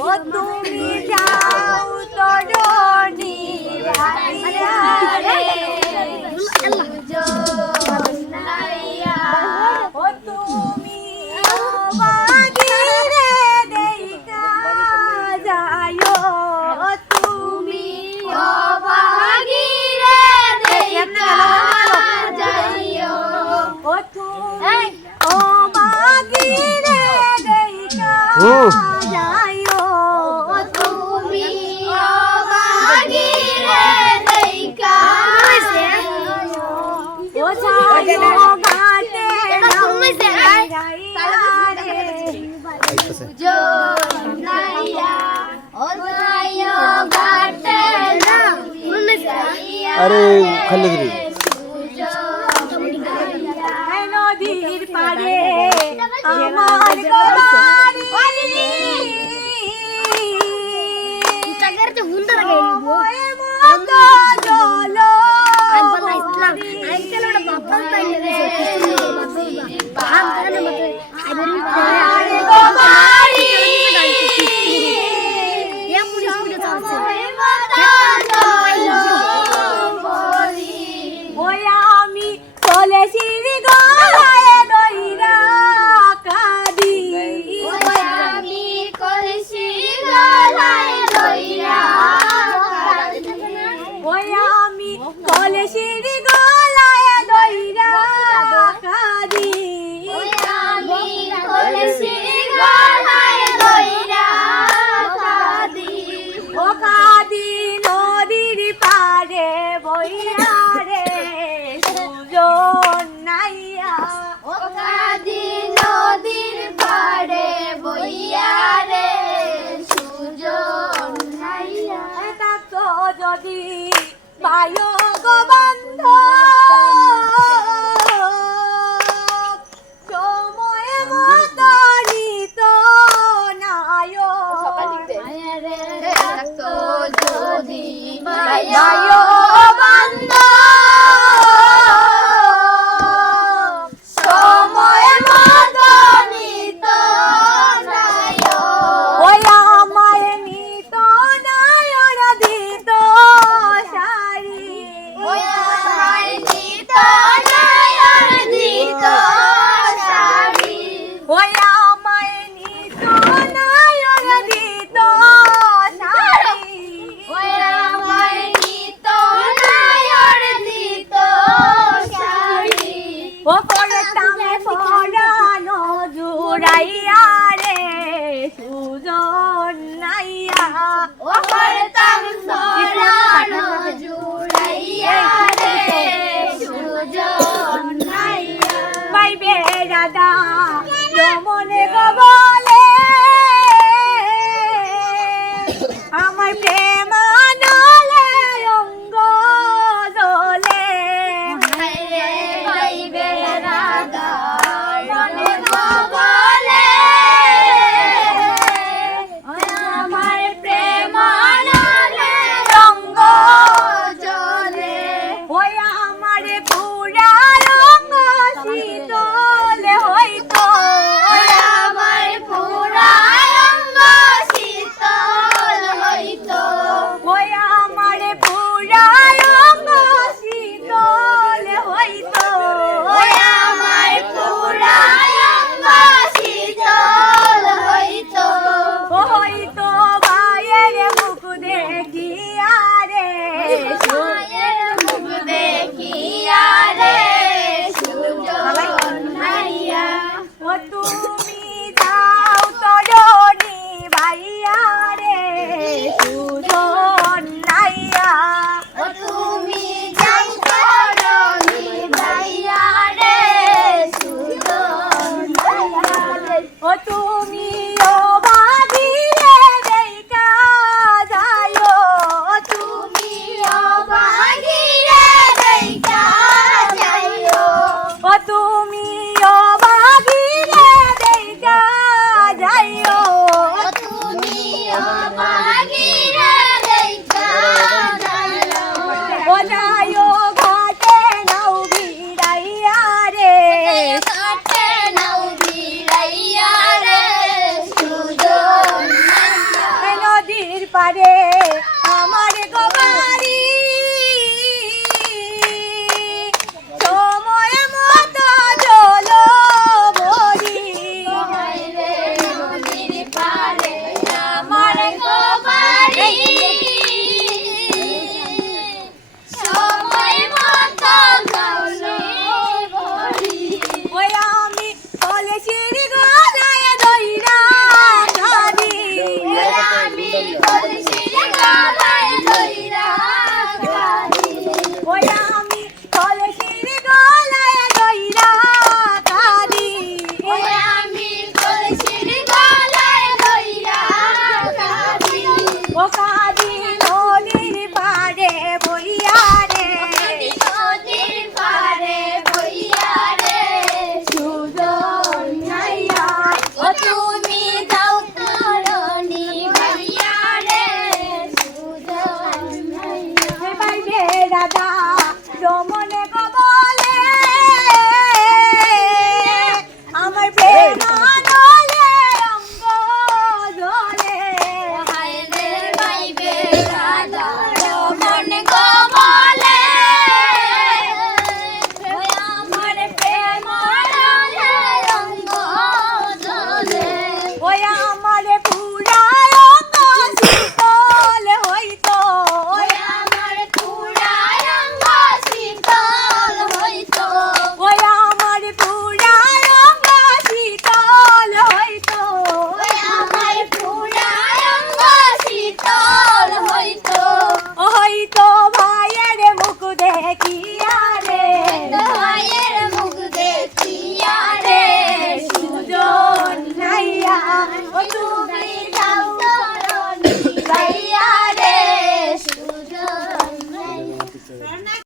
ও তুমি যাও তরণী ও তুমি বাগিরে দেখা যায়ো তুমি বাগিরে দেখা যায়ো ও তুমি ও বাগিরে দেখা যায়ো তুমি বাগিরে দেখা ও যায়ো ঘাটে জোনাইয়া ও যায়ো ঘাটে আরে খালিগিরি নদীর পাড়ে আমার বাড়ি আমি চলেছি গলায় দইরা কাঁদি আমি কলসি গলায় দইরা ওই আমি চলেছি গলায় দইরা কাঁদি আমি কলসি গলায় দইরা কাঁদি ও কাঁদি নদীর পাড়ে বইয়া রে সুজন নাইয়া ও কাঁদি নদীর পাড়ে বইয়া রে সুজন নাইয়া থাকতো যদি বায়ু গোবন্ধ সময় মতো নিত নায়ো থাকতো যদি বায়ু বন্ধ সময় মতো নিত নায়ো ওই আমায় নিত নায়র দিত শাড়ি ওই আমায় দিত নায়র দিত শাড়ি ওই আমায় নিত নায়র দিত শাড়ি ওই আমায় দিত নায়র দিত শাড়ি ও পড়তামে পড়ানো জুড়াইয়া রে সুজন নাইয়া ও করতাম সোনানো জুড়াইয়া রে সুজন নাইয়া বাইবে দাদা